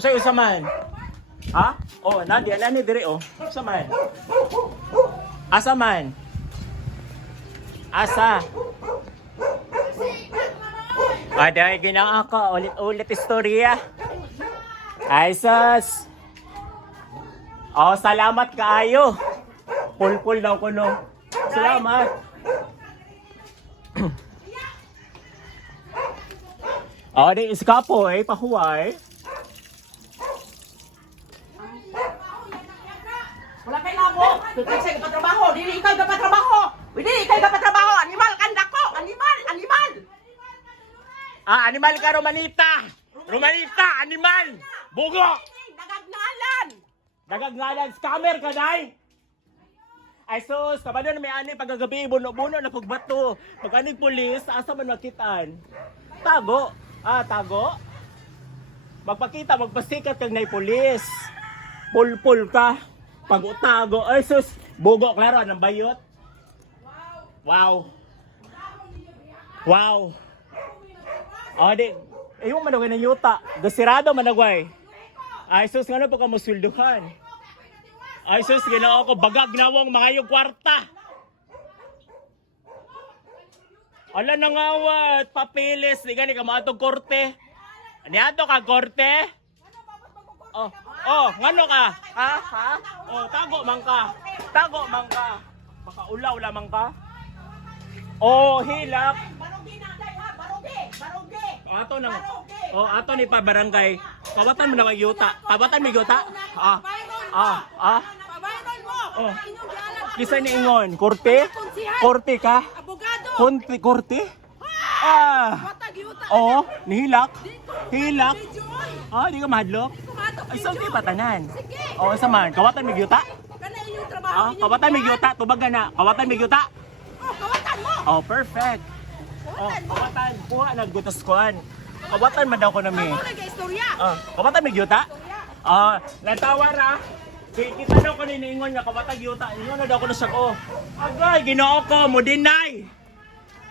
Sa'yo sa man. Ha? Oh, nadi dire oh. Sa man. Asa man? Asa? Aday ginaa ka ulit-ulit istorya. Ay sus. Oh, salamat kaayo. Pulpul daw kuno. Salamat. Oh, di iskapo eh, pahuway. Wala kay labo. Kasi kapatrabaho, dili ikaw kapatrabaho. Dili ikaw kapatrabaho. Animal kanda ko. Animal. Ah, animal ka, Romanita! Romanita, animal! Bugo! Nagagnalan. Nagagnalan, scammer ka, day! Ay sus, kabado na may ani pagagabi, buno-buno na pagbato. Pag aning pulis, asa man makitaan? Tago. Ah, tago? Magpakita, magpasikat kang nay pulis. Pulpul ka. Pag-utago. Ay sus, bugo, klaro, anong bayot? Wow. Wow. Oh, di. Yung managay ng yuta. Gasirado managay. Ay sus, nga na pa ka musulduhan. Ay sus, ginoo ko bagag nawang mga yung kwarta. Ala nangawat, papilis, di gani ka maatong korte. Ani ato ka korte? Ngano ka? Ha? Oh, tago man ka. Tago man ka. Baka ulaw lamang ka. Oh, hilak. Barugi na day ha, barugi. Ato nang. Oh, ato ni pa barangay. Kawatan mo na kay yuta. Kawatan mi yuta. Pabayron mo. Oh. Kisa ni ingon, korte? Korte ka? Abogado. Korte? Ah. Watag yuta. Oh, nihilak. Hilak. Joy. Di ka mahadlok. Kumatok Ay, saan kayo patanan? Sige. Oh, sa man, kawatan mi yuta? Kana inyong trabaho. Ah, inyong kawatan mi gibuhat. yuta, tubaga na. Kawatan mi yuta. Oh, kawatan mo. Oh, perfect. Oh, Kawatan mo. kawatan. Kuha naggutas kuan. Kawatan man daw ko na mi. Ako nag-istorya. Ah, kawatan mi yuta? Ah, natawar ah. Kita daw ko ni ningon nga kabatag yuta. Ingon na daw ko na siya ko. Agay, ginoo ko mo dinay.